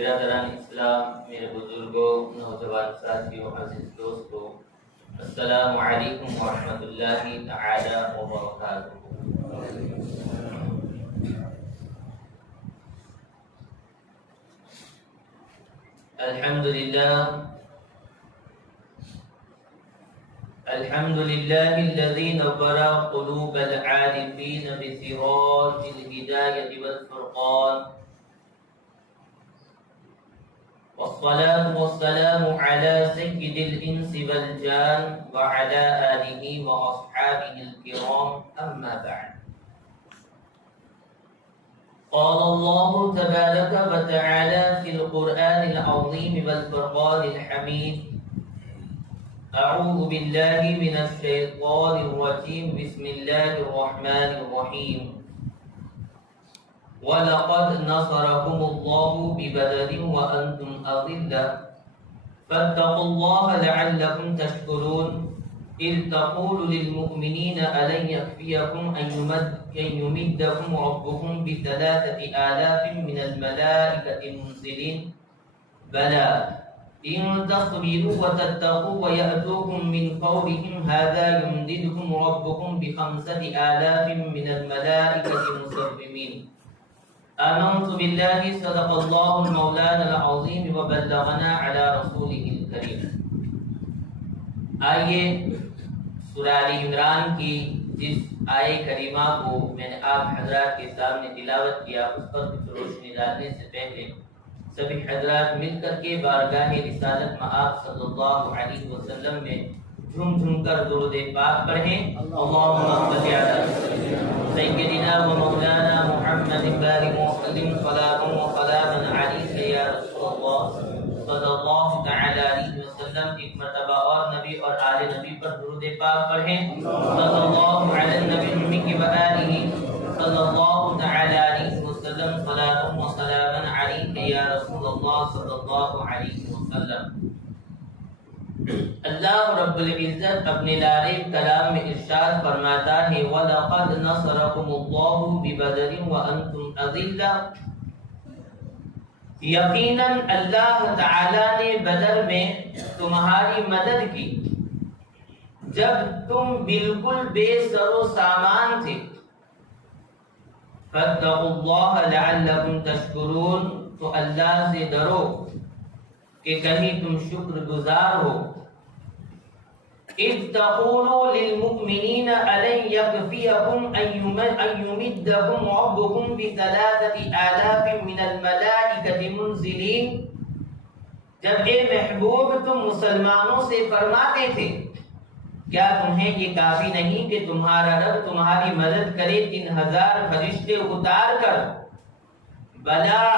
برادران اسلام، میرے بزرگوں، نوجوان ساتھیوں، عزیز دوستوں، السلام علیکم ورحمۃ اللہ تعالی وبرکاتہ۔ الحمد لله الذي نور قلوب العارفين بسراج الهداية والفرقان، والصلاة والسلام على سيد الإنس والجان وعلى آله وأصحابه الكرام، أما بعد. قال الله تبارك وتعالى في القرآن العظيم والفرقان الحميد: أعوذ بالله من الشيطان الرجيم، بسم الله الرحمن الرحيم. وَلَقَدْ نَصَرَكُمُ اللَّهُ بِبَدْرٍ وَأَنْتُمْ أَذِلَّةٌ فَاتَّقُوا اللَّهَ لَعَلَّكُمْ تَشْكُرُونَ إِذْ تَقُولُ لِلْمُؤْمِنِينَ أَلَنْ يَكْفِيَكُمْ أَنْ يُمِدَّكُمْ رَبُّكُمْ ب3,000 مِنَ الْمَلَائِكَةِ مُنْزِلِينَ بَلَى إِنْ تَصْبِرُوا وَتَتَّقُوا وَيَأْتُوكُمْ مِنْ فَوْرِهِمْ هَذَا يُمْدِدْكُمْ رَبُّكُمْ ب5,000 مِنَ الْمَلَائِكَةِ مُسَوِّمِينَ. آمنت باللہ، صدق اللہ مولانا العظیم وبلغنا علی رسولہ الکریم. آئیے سورہ آل عمران کی جس آیہ کریمہ کو میں نے آپ حضرات کے سامنے تلاوت کیا، اس پر کچھ روشنی ڈالنے سے پہلے سبھی حضرات مل کر کے بارگاہ رسالت مآب صلی اللہ علیہ وسلم میں جھوم جھوم کر درود پاک پڑھیں. اللہم صلی علی سیدنا و مولانا محمد بارک وسلم صلاۃ و سلاما علیک یا رسول اللہ صلی اللہ تعالی علیہ وسلم. ایک مرتبہ اور نبی اور آل نبی پر درود پاک پڑھیں. صلی اللہ علی النبی و آلہ صلی اللہ تعالی علیہ وسلم، صلاۃ و سلاما علیک یا رسول اللہ صلی اللہ علیہ وسلم. اللہ رب العزت اپنے لارب کلام میں ارشاد فرماتا ہے: وَلَقَدْ نَصَرَكُمُ اللَّهُ بِبَدْرٍ وَأَنْتُمْ أَذِلَّةٌ. یقیناً اللہ تعالی نے بدر میں تمہاری مدد کی جب تم بالکل بے سر و سامان تھے. فَاتَّقُوا اللَّهَ لَعَلَّكُمْ تَشْكُرُونَ. تو اللہ سے ڈرو کہ کہیں تم شکر گزار ہو. اذ تقولوا للمؤمنین ألن يكفيكم أن يمدكم ربكم ب3,000 من الملائكة منزلين. جب اے محبوب تم مسلمانوں سے فرماتے تھے کیا تمہیں یہ کافی نہیں کہ تمہارا رب تمہاری مدد کرے 3,000 فرشتے اتار کر؟ بلا،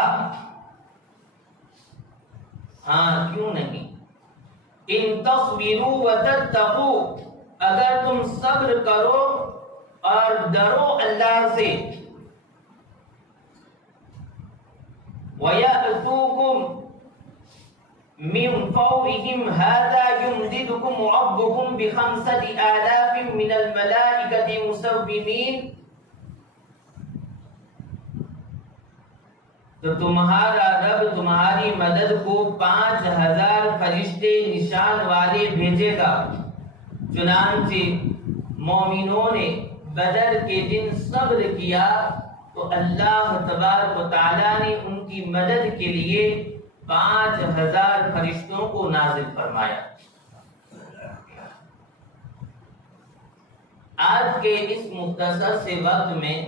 ہاں کیوں نہیں. ان تصبروا وتتقوا، اگر تم صبر کرو اور ڈرو اللہ سے. وَيَأْتُوكُمْ مِنْ فَوْرِهِمْ هَذَا يُمْدِدُكُمْ رَبُّكُمْ ب5,000 مِنَ الْمَلَائِكَةِ مُسَوِّمِينَ. تو تمہارا رب تمہاری مدد کو 5,000 فرشتے نشان والے بھیجے گا. چنانچہ مومنوں نے بدر کے دن صبر کیا تو اللہ تبارک و تعالیٰ نے ان کی مدد کے لیے 5,000 فرشتوں کو نازل فرمایا. آج کے اس مختصر سے وقت میں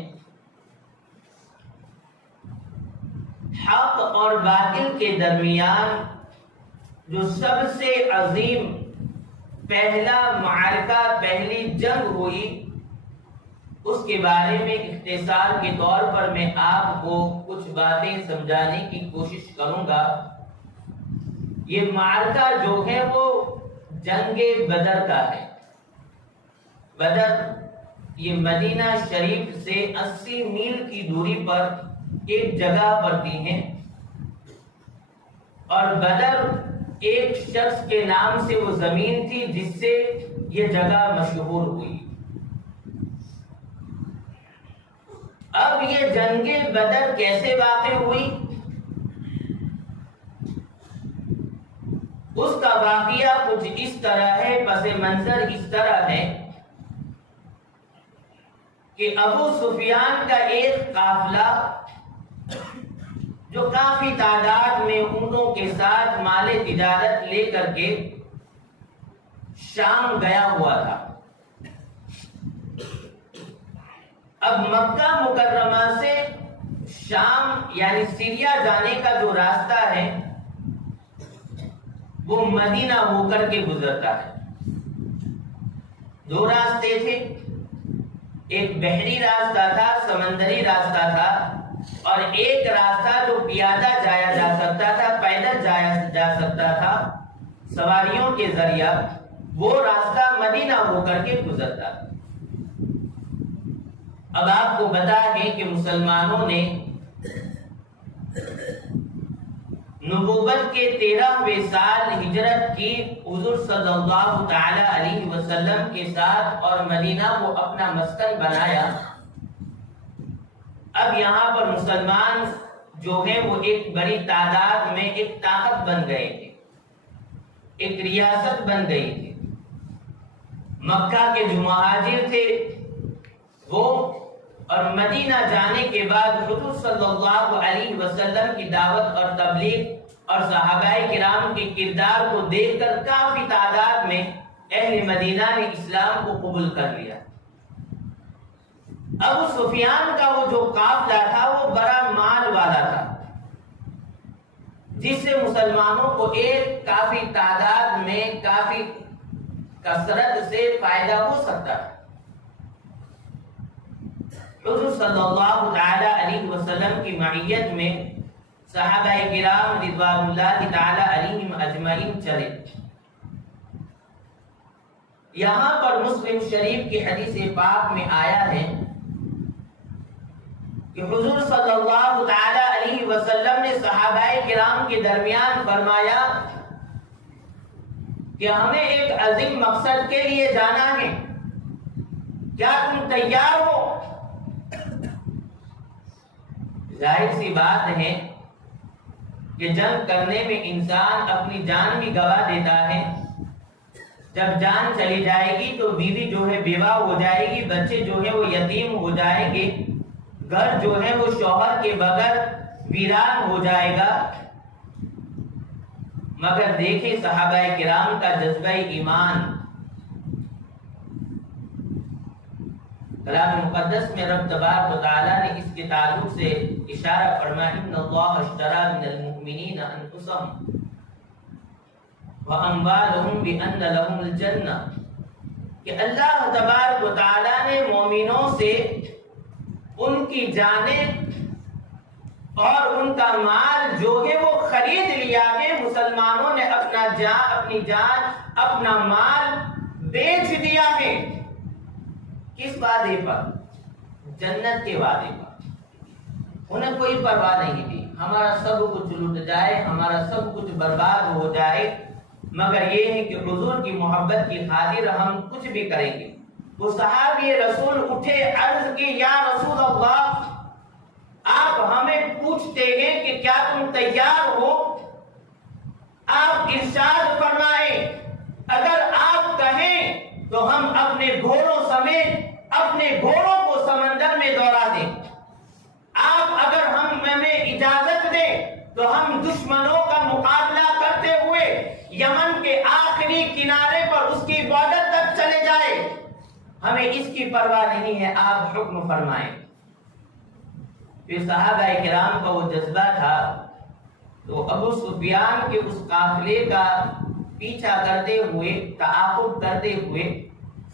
حق اور باطل کے درمیان جو سب سے عظیم پہلا معرکہ، پہلی جنگ ہوئی، اس کے بارے میں اختصار کے طور پر میں آپ کو کچھ باتیں سمجھانے کی کوشش کروں گا. یہ معرکہ جو ہے وہ جنگ بدر کا ہے. بدر یہ مدینہ شریف سے 80 میل کی دوری پر ایک جگہ پڑتی ہیں، اور بدر ایک شخص کے نام سے وہ زمین تھی جس سے یہ جگہ مشہور ہوئی. اب یہ جنگ بدر کیسے واقع ہوئی؟ اس کا واقعہ کچھ اس طرح ہے، پس منظر اس طرح ہے کہ ابو سفیان کا ایک قافلہ جو کافی تعداد میں اونٹوں کے ساتھ مال تجارت لے کر کے شام گیا ہوا تھا۔ اب مکہ مکرمہ سے شام یعنی سیریا جانے کا جو راستہ ہے وہ مدینہ ہو کر کے گزرتا ہے۔ دو راستے تھے، ایک بحری راستہ تھا، سمندری راستہ تھا، اور ایک راستہ جو پیادہ جایا جا سکتا تھا، پیدل جایا جا سکتا تھا سواریوں کے ذریعہ، وہ راستہ مدینہ ہو کر کے گزرتا تھا۔ اب آپ کو پتا ہے کہ مسلمانوں نے نبوت کے 13ویں سال ہجرت کی، حضور صلی اللہ تعالی علیہ وسلم کے ساتھ، اور مدینہ کو اپنا مسکن بنایا۔ اب یہاں پر مسلمان جو ہیں وہ ایک بڑی تعداد میں ایک طاقت بن گئے تھے، ایک ریاست بن گئی تھی۔ مکہ کے جو مہاجر تھے وہ، اور مدینہ جانے کے بعد حضور صلی اللہ علیہ وسلم کی دعوت اور تبلیغ اور صحابہ کرام کے کردار کو دیکھ کر کافی تعداد میں اہل مدینہ نے اسلام کو قبول کر لیا۔ ابو سفیان کا وہ جو قافلہ تھا وہ بڑا مال والا تھا، جس سے مسلمانوں کو ایک کافی تعداد میں کافی کثرت سے فائدہ ہو سکتا ہے۔ حضور صلی اللہ تعالی علیہ وسلم کی معیت میں صحابہ کرام رضوان اللہ تعالی علیہم اجمعین چلے۔ یہاں پر مسلم شریف کی حدیث پاک میں آیا ہے کہ حضور صلی اللہ تعالی علیہ وسلم نے صحابہ کرام کے درمیان فرمایا کہ ہمیں ایک عظیم مقصد کے لیے جانا ہے، کیا تم تیار ہو؟ ظاہر سی بات ہے کہ جنگ کرنے میں انسان اپنی جان بھی گوا دیتا ہے۔ جب جان چلی جائے گی تو بیوی جو ہے بیوہ ہو جائے گی، بچے جو ہے وہ یتیم ہو جائیں گے، گھر جو ہے وہ شوہر کے بغیر ویران ہو جائے گا۔ مگر دیکھیں صحابہ کرام کا جذبہ ایمان۔ کلام مقدس میں رب تبارک و تعالی نے اس کے تعلق سے اشارہ فرمایا، ان اللہ اشتری من المؤمنین انفسهم واموالهم بان لهم الجنہ، کہ اللہ تبارک و تعالی نے مومنوں سے ان کی جانیں اور ان کا مال جو ہے وہ خرید لیا ہے۔ مسلمانوں نے اپنی جان اپنا مال بیچ دیا ہے، کس وعدے پر؟ جنت کے وعدے پر۔ انہیں کوئی پرواہ نہیں تھی ہمارا سب کچھ لٹ جائے، ہمارا سب کچھ برباد ہو جائے، مگر یہ ہے کہ حضور کی محبت کی خاطر ہم کچھ بھی کریں گے۔ وہ صحابی رسول اٹھے، عرض کی یا رسول اللہ، آپ ہمیں پوچھتے ہیں کہ کیا تم تیار ہو؟ آپ ارشاد فرمائیں، اگر آپ کہیں تو ہم اپنے گھوڑوں سمیت اپنے گھوڑوں کو سمندر میں دوڑا دیں۔ آپ اگر ہمیں اجازت دیں تو ہم دشمنوں کا مقابلہ کرتے ہوئے یمن کے آخری کنارے پر اس کی بارڈر تک چلے جائے، ہمیں اس کی پرواہ نہیں ہے، آپ حکم فرمائیں۔ پھر صحابہ کرام کا وہ جذبہ تھا تو ابو سفیان کے اس قافلے کا پیچھا کرتے ہوئے، تعاقب کرتے ہوئے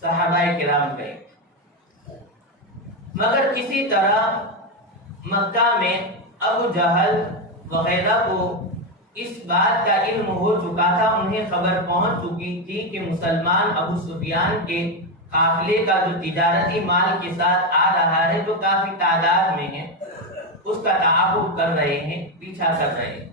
صحابہ کرام گئے، مگر کسی طرح مکہ میں ابو جہل وغیرہ کو اس بات کا علم ہو چکا تھا، انہیں خبر پہنچ چکی تھی کہ مسلمان ابو سفیان کے قافلے کا جو تجارتی مال کے ساتھ آ رہا ہے، جو کافی تعداد میں ہے، اس کا تعاقب کر رہے ہیں، پیچھا کر رہے ہیں۔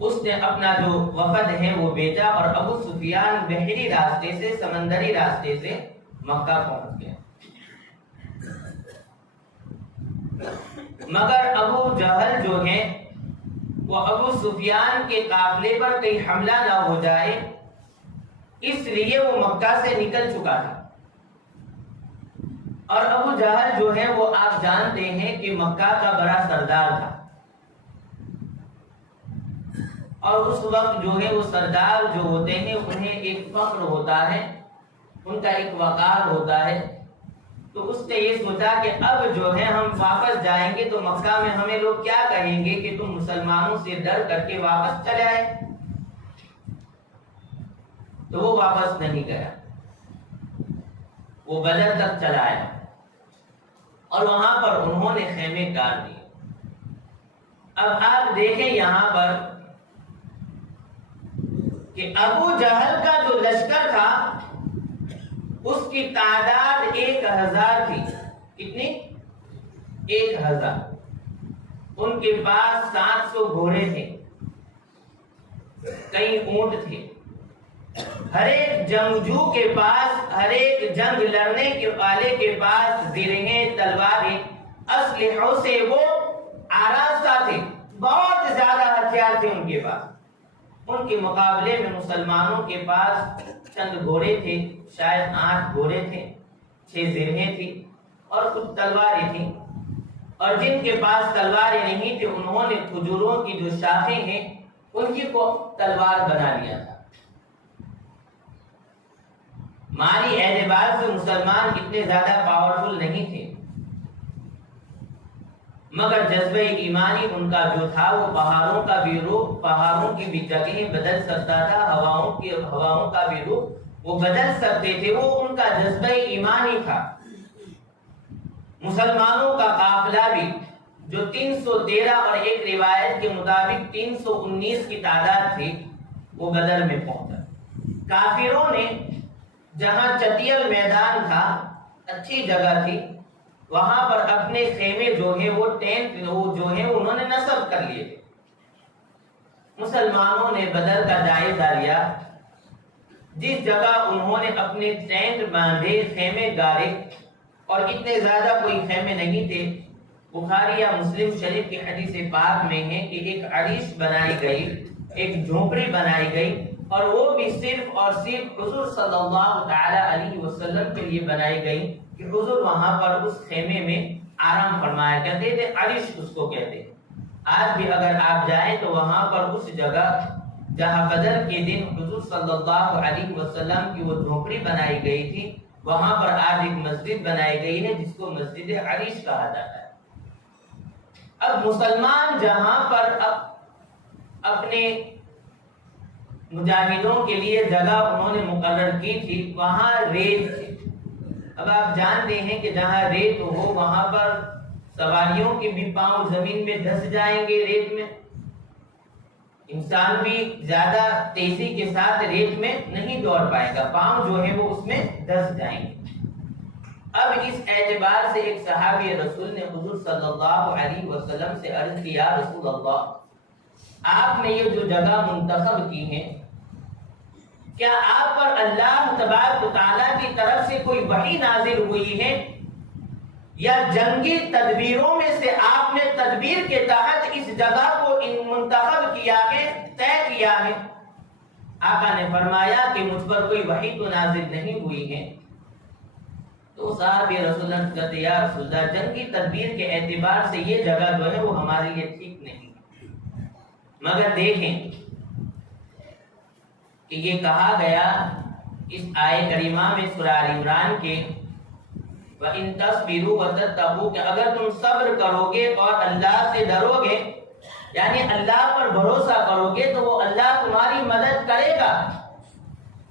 اس نے اپنا جو وفد ہے وہ بھیجا اور ابو سفیان بحری راستے سے، سمندری راستے سے مکہ پہنچ گیا۔ مگر ابو جہل جو ہیں وہ ابو سفیان کے قافلے پر کہیں حملہ نہ ہو جائے، اس لیے وہ مکہ سے نکل چکا تھا۔ اور ابو جہل جو ہے وہ آپ جانتے ہیں کہ مکہ کا بڑا سردار تھا، اور اس وقت جو ہے وہ سردار جو ہوتے ہیں انہیں ایک فخر ہوتا ہے، ان کا ایک وقار ہوتا ہے۔ تو اس نے یہ سوچا کہ اب جو ہے ہم واپس جائیں گے تو مکہ میں ہمیں لوگ کیا کہیں گے کہ تم مسلمانوں سے ڈر کر کے واپس چلے آئے۔ تو وہ واپس نہیں گیا، وہ بدر تک چلا آیا اور وہاں پر انہوں نے خیمے گاڑ دیے۔ اب آپ دیکھیں یہاں پر کہ ابو جہل کا جو لشکر تھا اس کی تعداد 1000 تھی۔ کتنی؟ 1000۔ ان کے پاس 700 گھوڑے تھے، کئی اونٹ تھے۔ ہر ایک جنگجو کے پاس، ہر ایک جنگ لڑنے کے والے کے پاس زرہیں، تلواریں، اسلحوں سے وہ آراستہ تھے، بہت زیادہ ہتھیار تھے ان کے پاس۔ ان کے مقابلے میں مسلمانوں کے پاس چند گھوڑے تھے، شاید 8 گھوڑے تھے، 6 زرہیں تھی اور کچھ تلواریں تھیں۔ اور جن کے پاس تلواریں نہیں تھے انہوں نے کھجوروں کی جو شاخیں ہیں ان کی کو تلوار بنا لیا تھا۔ مالی اعتبار سے مسلمان اتنے زیادہ پاورفل نہیں تھے، مگر جذبہ ایمانی ان کا جو تھا وہ پہاڑوں کا بھی رخ، پہاڑوں کی بھی جگہیں بدل سکتا تھا، ہواؤں کا بھی رخ وہ بدل سکتے تھے، وہ ان کا جذبہ ایمانی تھا۔ مسلمانوں کا قافلہ بھی جو 313 اور ایک روایت کے مطابق 319 کی تعداد تھی وہ بدر میں پہنچا۔ کافروں نے جہاں چتیل میدان تھا، اچھی جگہ تھی، وہاں پر اپنے خیمے جو ہے وہ ٹینٹ جو ہے انہوں نے نصب کر لیے تھے۔ مسلمانوں نے بدر کا جائزہ لیا، جس جگہ انہوں نے اپنے ٹینٹ باندھے، خیمے گاڑے، اور اتنے زیادہ کوئی خیمے نہیں تھے۔ بخاری یا مسلم شریف کی حدیث پاک میں ہے کہ ایک عریش بنائی گئی، ایک جھونپڑی بنائی گئی، اور وہ بھی صرف اور صرف حضور صلی اللہ تعالی علیہ وسلم کے لیے بنائی گئی کہ حضور وہاں پر اس خیمے میں آرام فرمایا کرتے تھے، عریش اس کو کہتے ہیں۔ آج بھی اگر آپ جائیں تو وہاں پر اس جگہ جہاں بدر کے دن حضور صلی اللہ علیہ وسلم کی وہ جھونپڑی بنائی گئی تھی، وہاں پر آج ایک مسجد بنائی گئی ہے جس کو مسجد عریش کہا جاتا ہے۔ اب مسلمان جہاں پر اپنے مجاہدوں کے لیے جگہ انہوں نے مقرر کی تھی وہاں ریت تھی۔ اب آپ جانتے ہیں کہ جہاں ریت ہو وہاں پر سواریوں کے بھی پاؤں زمین میں دھس جائیں گے، ریت میں انسان بھی زیادہ تیزی کے ساتھ ریت میں نہیں دوڑ پائے گا، پاؤں جو ہے وہ اس میں دھس جائیں گے۔ اب اس اعتبار سے ایک صحابی رسول نے حضور صلی اللہ علیہ وسلم سے عرض کیا، رسول اللہ آپ نے یہ جو جگہ منتخب کی ہے، کیا آپ پر اللہ تبارک و تعالیٰ کی طرف سے کوئی وحی نازل ہوئی ہے یا جنگی تدبیروں میں سے آپ نے تدبیر کے تحت اس جگہ کو منتخب کیا ہے، طے کیا ہے؟ آقا نے فرمایا کہ مجھ پر کوئی وحی تو نازل نہیں ہوئی ہے۔ تو صحابی رسول اللہ کہتے ہیں، یا رسول اللہ جنگی تدبیر کے اعتبار سے یہ جگہ جو ہے وہ ہمارے لیے ٹھیک نہیں، مگر دیکھیں کہ یہ کہا گیا اس آیے کریمہ میں سورہ آل عمران کے وَإِن تَصْبِرُوا وَتَتَّقُوا کہ اگر تم صبر کرو گے اور اللہ سے ڈرو گے، یعنی اللہ پر بھروسہ کرو گے تو وہ اللہ تمہاری مدد کرے گا۔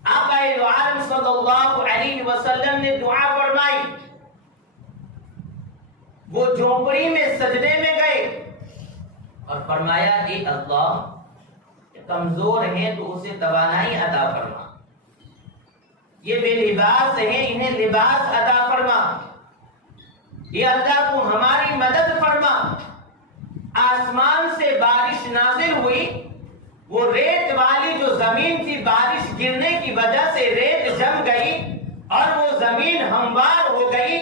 آقا عالم صلی اللہ علیہ وسلم نے دعا فرمائی، وہ جھونپڑی میں سجدے میں گئے اور فرمایا اے اللہ کمزور ہیں تو اسے توانائی عطا فرما، یہ بے لباس ہیں انہیں لباس عطا فرما، یہ اللہ تو ہماری مدد فرما۔ آسمان سے بارش نازل ہوئی، وہ ریت والی جو زمین تھی بارش گرنے کی وجہ سے ریت جم گئی اور وہ زمین ہموار ہو گئی،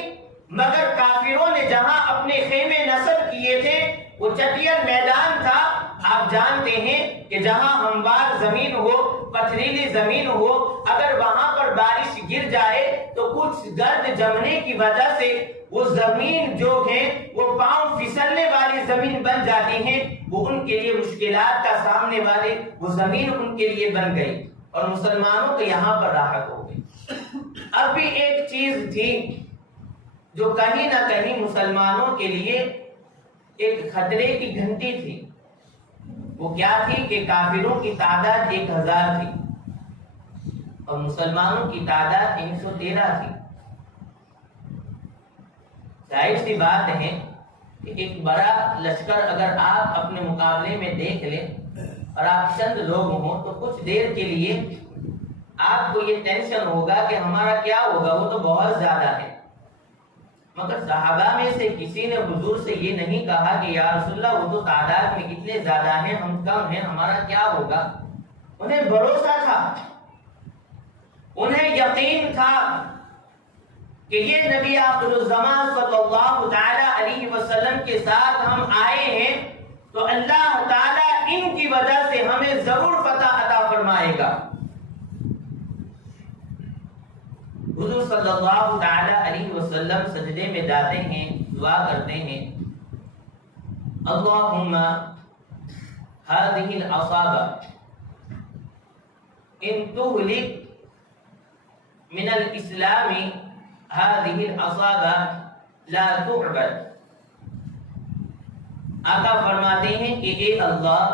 مگر کافروں نے جہاں اپنے خیمے نصب کیے تھے وہ چٹیل میدان تھا، آپ جانتے ہیں کہ جہاں ہموار زمین ہو، پتھریلی زمین ہو، اگر وہاں پر بارش گر جائے تو کچھ گرد جمنے کی وجہ سے وہ زمین جو ہے وہ پاؤں پھسلنے والی زمین بن جاتی ہے، وہ ان کے لیے مشکلات کا سامنے والے وہ زمین ان کے لیے بن گئی، اور مسلمانوں کو یہاں پر راحت ہو گئی۔ اب بھی ایک چیز تھی جو کہیں نہ کہیں مسلمانوں کے لیے ایک خطرے کی گھنٹی تھی، وہ کیا تھی کہ کافروں کی تعداد 1000 تھی اور مسلمانوں کی تعداد 313 تھی۔ ظاہر سی بات ہے کہ ایک بڑا لشکر اگر آپ اپنے مقابلے میں دیکھ لیں اور آپ چند لوگ ہوں تو کچھ دیر کے لیے آپ کو یہ ٹینشن ہوگا کہ ہمارا کیا ہوگا، وہ تو بہت زیادہ ہے۔ مگر صحابہ میں سے کسی نے حضور سے یہ نہیں کہا کہ یا رسول اللہ وہ تو تعداد میں کتنے زیادہ ہیں، ہم کم ہیں، ہمارا کیا ہوگا۔ انہیں بھروسہ تھا، انہیں یقین تھا کہ یہ نبی آخر الزمان صلی اللہ تعالی علیہ وسلم کے ساتھ ہم آئے ہیں تو اللہ تعالیٰ ان کی وجہ سے ہمیں ضرور فتح عطا فرمائے گا۔ حضور صلی اللہ تعالی علیہ وسلم سجدے میں جاتے ہیں، دعا کرتے ہیں، اللہم هذه العصابہ ان تہلک من الاسلام هذه العصابہ لا تعبد۔ آقا فرماتے ہیں کہ اے اللہ،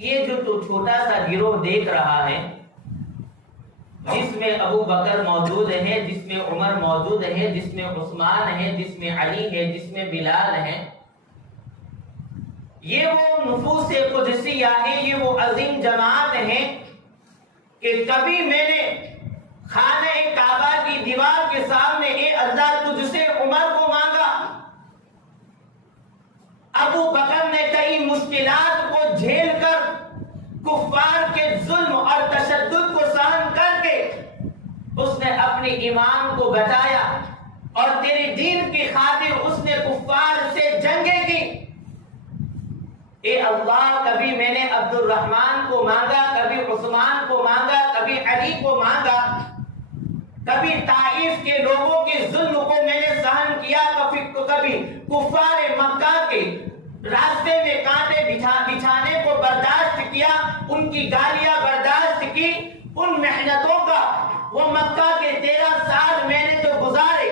یہ جو تو چھوٹا سا گروہ دیکھ رہا ہے جس میں ابو بکر موجود ہے، جس میں عمر موجود ہے، جس میں عثمان ہے، جس میں علی ہے، جس میں بلال ہے، یہ وہ نفوس قدسیہ ہے، یہ وہ عظیم جماعت ہے کہ کبھی میں نے خانہ کعبہ کی دیوار کے سامنے اے اللہ تجھ سے عمر کو مانگا، ابو بکر نے کئی مشکلات کو جھیل کر کفار کے ظلم اور تشدد کو سہن کر کے اس نے اپنے ایمان کو بچایا اور تیرے دین کی خاطر اس نے کفار سے جنگیں کی۔ اے اللہ، کبھی میں نے عبد الرحمن کو مانگا، کبھی عثمان کو مانگا، کبھی علی کو مانگا، کبھی طائف کے لوگوں کے ظلم کو میں نے سہن کیا، کبھی کفار مکہ کے راستے میں کانٹے بچھانے کو برداشت کیا، ان کی گالیاں برداشت کی، ان محنتوں کا وہ مکہ کے 13 سال میں نے جو گزارے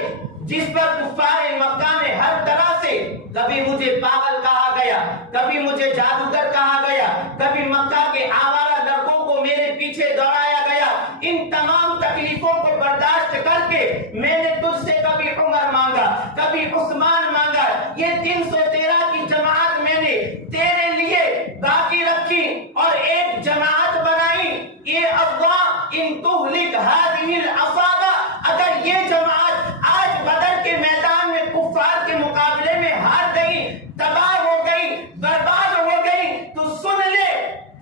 جس پر کفار مکہ نے ہر طرح سے کبھی مجھے پاگل کہا گیا، کبھی مجھے جادوگر کہا گیا، کبھی مکہ کے آوارہ لڑکوں کو میرے پیچھے دوڑایا گیا، ان تمام تکلیفوں کو برداشت کر کے میں نے تجھ سے کبھی عمر مانگا، کبھی عثمان مانگا، یہ 313 کی جماعت میں نے تیرے لیے باقی رکھی اور ایک جماعت بنائی۔ یہ اللہ ان تہلک هذه العصابہ، اگر یہ جماعت آج بدر کے میدان میں کفار کے مقابلے میں ہار گئی، تباہ ہو گئی، برباد ہو گئی، تو سن لے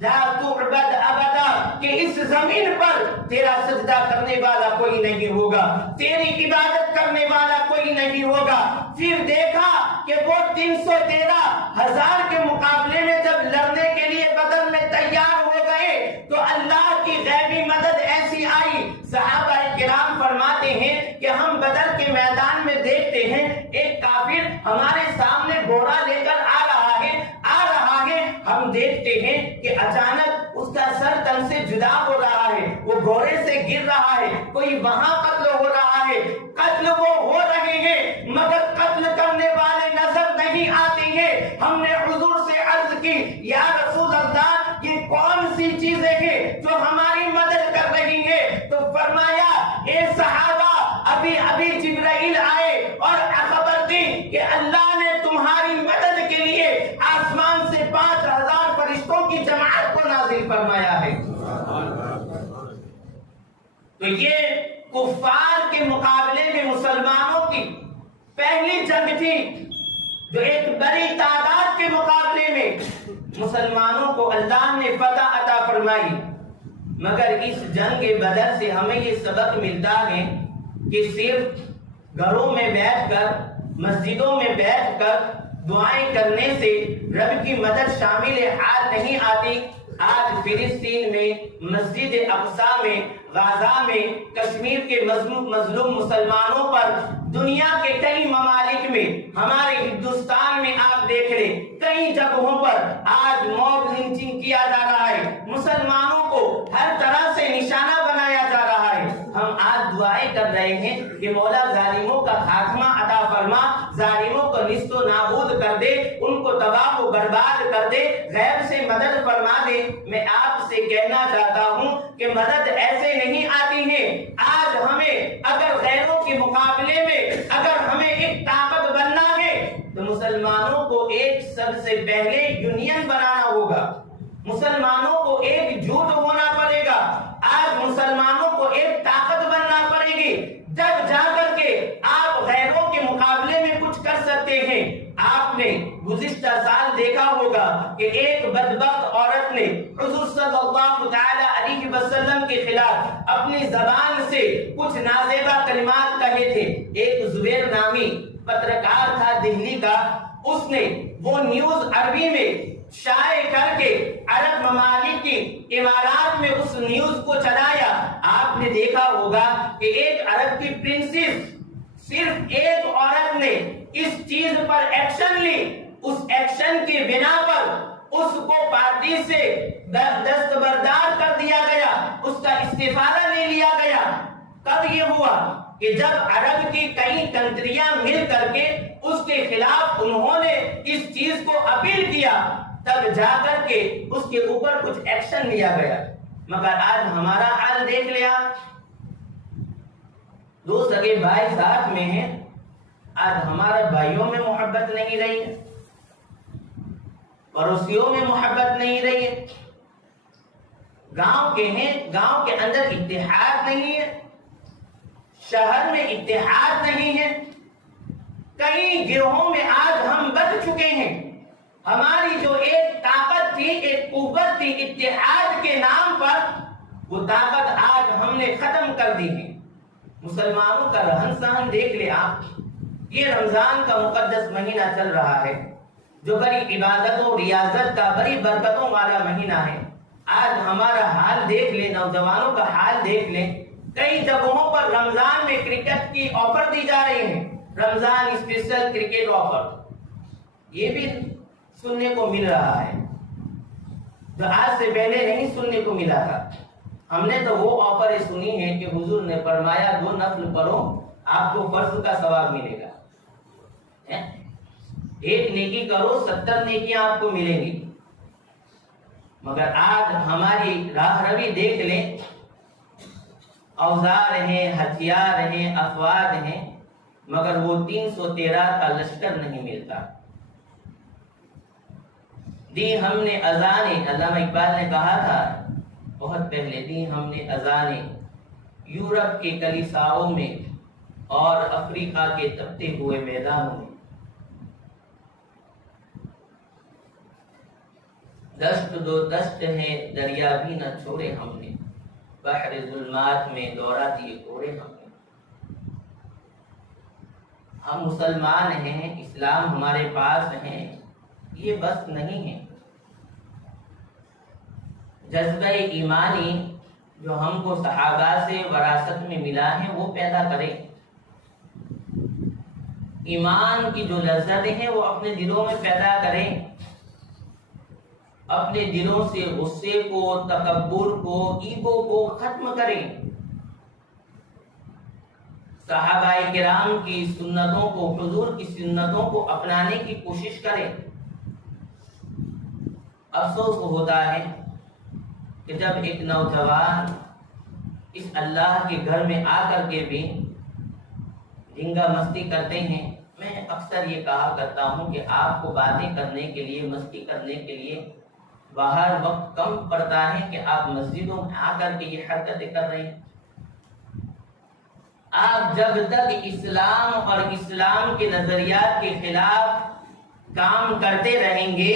لا تعبد ابدا، کہ اس زمین پر تیرا سجدہ کرنے والا کوئی نہیں ہوگا، تیری عبادت کرنے والا کوئی نہیں ہوگا۔ پھر دیکھا کہ وہ 313,000 کے مقابلے میں جب لڑنے کے لیے بدر میں تیار ہو گئے تو اللہ کی غیبی مدد ایسی آئی۔ صحابہ کرام فرماتے ہیں کہ ہم بدر کے میدان میں دیکھتے ہیں ایک کافر ہمارے سامنے گھوڑا لے کر آ رہا ہے، ہم دیکھتے ہیں کہ اچانک اس کا سر تن سے جدا ہو رہا ہے، وہ گھوڑے سے گر رہا ہے، کوئی وہاں قتل ہو رہا ہے، قتل وہ ہو رہے ہیں مگر قتل کرنے والے نظر نہیں آتے ہیں۔ ہم نے حضور سے عرض کی یا رسول اللہ، یہ کون سی چیزیں ہیں جو ہماری مدد کر رہی ہیں؟ تو فرمایا اے صحابہ، ابھی جبرائیل آئے اور خبر دی کہ اللہ نے تمہاری مدد کے لیے آسمان سے 5000 فرشتوں کی جماعت کو نازل فرمایا ہے۔ تو یہ کفار کے مقابلے میں مسلمانوں کی پہلی جنگ تھی جو ایک بڑی تعداد کے مقابلے میں مسلمانوں کو اللہ نے فتح عطا فرمائی۔ مگر اس جنگ بدر سے ہمیں یہ سبق ملتا ہے کہ صرف گھروں میں بیٹھ کر، مسجدوں میں بیٹھ کر دعائیں کرنے سے رب کی مدد شامل حال نہیں آتی۔ آج فلسطین میں، مسجد اقصی میں، غزہ میں، کشمیر کے مظلوم مسلمانوں پر دنیا کے کئی ممالک میں، ہمارے ہندوستان میں آپ دیکھ لیں کئی جگہوں پر آج موب لنچنگ کیا جا رہا ہے، مسلمانوں کو ہر طرح سے نشانہ بنایا جا رہا ہے۔ ہم آج دعائیں کر رہے ہیں کہ مولا ظالموں کا خاتمہ عطا فرما، ظالموں کو نیست و نابود کر دے، ان کو تباہ و برباد کر دے، غیب سے مدد فرما دے۔ میں آپ سے کہنا چاہتا ہوں کہ مدد ایسے نہیں آتی ہے۔ آج ہمیں اگر غیروں کے مقابلے میں اگر ہمیں ایک طاقت بننا ہے تو مسلمانوں کو ایک سب سے پہلے یونین بنانا ہوگا، مسلمانوں کو ایک جھوٹ ہونا پڑے گا، آج مسلمانوں کو ایک طاقت بننا پڑے گی، جب جا کر کے آپ غیروں کے مقابلے میں کچھ کر سکتے ہیں۔ آپ نے گزشتہ سال دیکھا ہوگا کہ ایک بدبخت عورت نے حضور صلی اللہ تعالی علیہ وسلم کے خلاف اپنی زبان سے کچھ نازیبا کلمات کہے تھے۔ ایک زبیر نامی پترکار تھا دہلی کا، اس نے وہ نیوز عربی میں شائع کر کے عرب ممالک کی امارات میں اس نیوز کو چلایا۔ آپ نے دیکھا ہوگا کہ ایک عرب کی پرنسس، صرف ایک عورت نے اس چیز پر ایکشن لی، اس ایکشن کی بنا پر اس کو پارٹی سے دستبردار کر دیا گیا، اس کا استعفی لے لیا گیا۔ کب یہ ہوا کہ جب عرب کی کئی کنٹریاں مل کر کے اس کے خلاف انہوں نے اس چیز کو اپیل کیا، تب جا کر کے اس کے اوپر کچھ ایکشن لیا گیا۔ مگر آج ہمارا حال دیکھ لیا، دو سگے بھائی ساتھ میں ہیں، آج ہمارے بھائیوں میں محبت نہیں رہی ہے، پڑوسیوں میں محبت نہیں رہی ہے، گاؤں کے ہیں، گاؤں کے اندر اتحاد نہیں ہے، شہر میں اتحاد نہیں ہے، کئی گروہوں میں آج ہم بچ چکے ہیں۔ ہماری جو ایک طاقت تھی، ایک قوت تھی اتحاد کے نام پر، وہ طاقت آج ہم نے ختم کر دی ہے۔ مسلمانوں کا رہن سہن دیکھ لیں آپ، یہ رمضان کا مقدس مہینہ چل رہا ہے جو بڑی عبادتوں، ریاضت کا، بڑی برکتوں والا مہینہ ہے۔ آج ہمارا حال دیکھ لیں، نوجوانوں کا حال دیکھ لیں، کئی جگہوں پر رمضان میں کرکٹ کی آفر دی جا رہی ہیں، رمضان اسپیشل کرکٹ آفر، یہ بھی سننے کو مل رہا ہے جو آج سے پہلے نہیں سننے کو ملا تھا۔ ہم نے تو وہ آفر سنی ہے کہ حضور نے فرمایا 2 نفل پڑھو آپ کو فرض کا ثواب ملے گا، 1 نیکی کرو 70 نیکیاں آپ کو ملیں گی۔ مگر آج ہماری راہ روی دیکھ لیں، اوزار ہیں، ہتھیار ہیں، افواج ہیں، مگر وہ 313 کا لشکر نہیں ملتا۔ دی ہم نے اذانیں، علامہ اقبال نے کہا تھا بہت پہلے، دی ہم نے اذانیں یورپ کے کلیساؤں میں اور افریقہ کے تپتے ہوئے میدانوں میں، دشت دو دشت ہیں دریا بھی نہ چھوڑے ہم نے، بحر ظلمات میں دورہ دیے کوڑے ہم نے۔ ہم مسلمان ہیں، اسلام ہمارے پاس ہیں، یہ بس نہیں ہے۔ جذبہ ایمانی جو ہم کو صحابہ سے وراثت میں ملا ہے وہ پیدا کریں، ایمان کی جو لذتیں ہیں وہ اپنے دلوں میں پیدا کریں، اپنے دلوں سے غصے کو، تکبر کو، ایگو کو ختم کریں، صحابہ کرام کی سنتوں کو، حضور کی سنتوں کو اپنانے کی کوشش کریں۔ افسوس ہوتا ہے کہ جب ایک نوجوان اس اللہ کے گھر میں آ کر کے بھی ڈھنگا مستی کرتے ہیں، میں اکثر یہ کہا کرتا ہوں کہ آپ کو باتیں کرنے کے لیے، مستی کرنے کے لیے باہر وقت کم پڑتا ہے کہ آپ مسجدوں میں آ کر کے یہ حرکتیں کر رہے ہیں۔ آپ جب تک اسلام اور اسلام کے نظریات کے خلاف کام کرتے رہیں گے،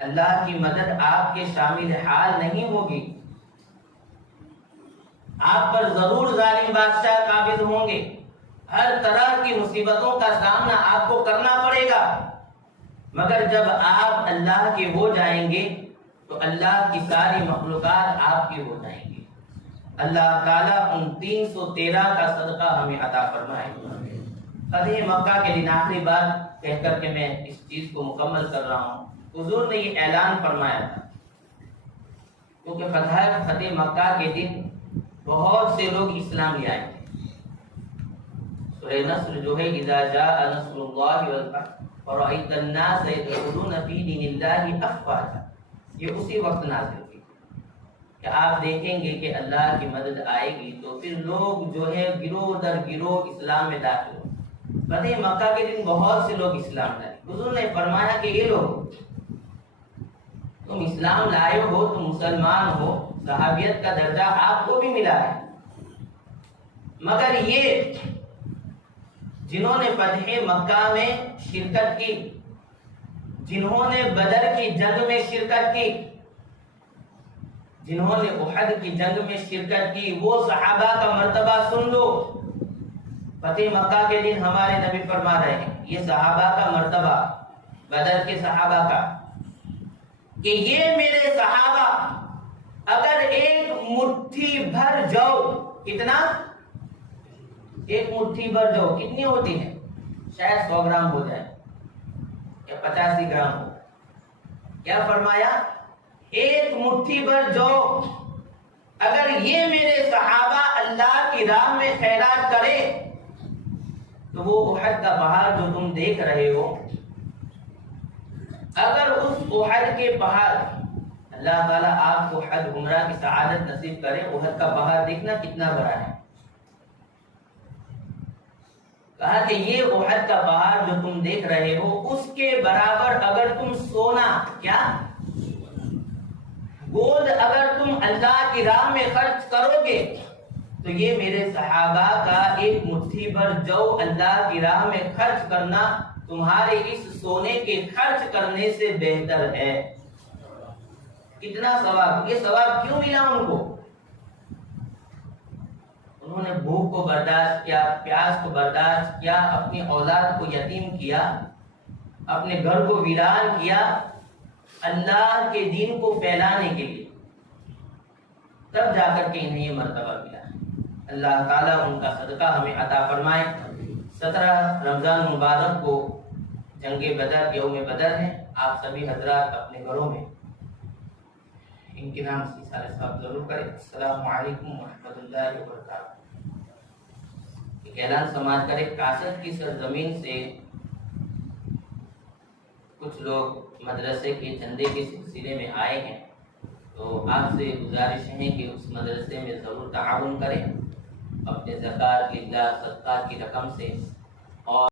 اللہ کی مدد آپ کے شامل حال نہیں ہوگی، آپ پر ضرور ظالم بادشاہ قابض ہوں گے، ہر طرح کی مصیبتوں کا سامنا آپ کو کرنا پڑے گا، مگر جب آپ اللہ کے ہو جائیں گے تو اللہ کی ساری مخلوقات آپ کی ہو جائیں گی۔ اللہ تعالیٰ ان 313 کا صدقہ ہمیں عطا فرمائے۔ فتح مکہ کے دن آخری بات کہہ کر کے میں اس چیز کو مکمل کر رہا ہوں، حضور نے یہ اعلان فرمایا تھا، کیونکہ فتح مکہ کے دن بہت سے لوگ اسلام لے آئے تھے۔ سورہ نصر جو ہے اذا جاء نصر اللہ والفتح ورأیت الناس يدخلون فی دین اللہ افواجا، یہ اسی وقت نازل ہوئی کہ آپ دیکھیں گے کہ اللہ کی مدد آئے گی تو پھر لوگ جو ہے گروہ در گروہ اسلام میں داخل ہو۔ فتح مکہ کے دن بہت سے لوگ اسلام لائے۔ حضور نے فرمایا کہ یہ لوگ تم اسلام لائے ہو، تم مسلمان ہو، صحابیت کا درجہ آپ کو بھی ملا ہے، مگر یہ جنہوں نے فتح مکہ میں شرکت کی، جنہوں نے بدر کی جنگ میں شرکت کی، جنہوں نے احد کی جنگ میں شرکت کی، وہ صحابہ کا مرتبہ سن لو۔ فتح مکہ کے دن ہمارے نبی فرما رہے ہیں یہ صحابہ کا مرتبہ، بدر کے صحابہ کا، کہ یہ میرے صحابہ اگر ایک مٹھی بھر جاؤ، کتنا؟ ایک مٹھی بھر جاؤ کتنی ہوتی ہے؟ شاید 100 گرام ہو جائے یا 85 گرام ہو۔ کیا فرمایا؟ ایک مٹھی بھر جاؤ اگر یہ میرے صحابہ اللہ کی راہ میں خیرات کرے تو وہ احد کا پہاڑ جو تم دیکھ رہے ہو، اگر اس احد کے پہاڑ، اللہ تعالیٰ آپ کو حج عمرہ کی سعادت نصیب کرے، احد کا پہاڑ دیکھنا کتنا بڑا ہے، کہا کہ یہ احد کا پہاڑ جو تم دیکھ رہے ہو اس کے برابر اگر تم سونا، کیا گولڈ اگر تم اللہ کی راہ میں خرچ کرو گے تو یہ میرے صحابہ کا ایک مٹھی بھر جو اللہ کی راہ میں خرچ کرنا تمہارے اس سونے کے خرچ کرنے سے بہتر ہے۔ کتنا ثواب! یہ ثواب کیوں ملا ان کو؟ انہوں نے بھوک کو برداشت کیا، پیاس کو برداشت کیا، اپنی اولاد کو یتیم کیا، اپنے گھر کو ویران کیا اللہ کے دین کو پھیلانے کے لیے، تب جا کر کے انہیں یہ مرتبہ ملا۔ اللہ تعالیٰ ان کا صدقہ ہمیں عطا فرمائے۔ 17 رمضان مبارک کو جنگ بدر، یوم بدر ہے، آپ سبھی حضرات اپنے گھروں میں ان کے نام سے سارے ثواب ضرور کریں۔ السلام علیکم ورحمۃ اللہ وبرکاتہ۔ ایک اعلان سماعت کرے، کاشت کی سرزمین سے کچھ لوگ مدرسے کے چندے کے سلسلے میں آئے ہیں، تو آپ سے گزارش ہے کہ اس مدرسے میں ضرور تعاون کریں، اپنے زکوٰۃ، للہ، صدقات کی رقم سے، اور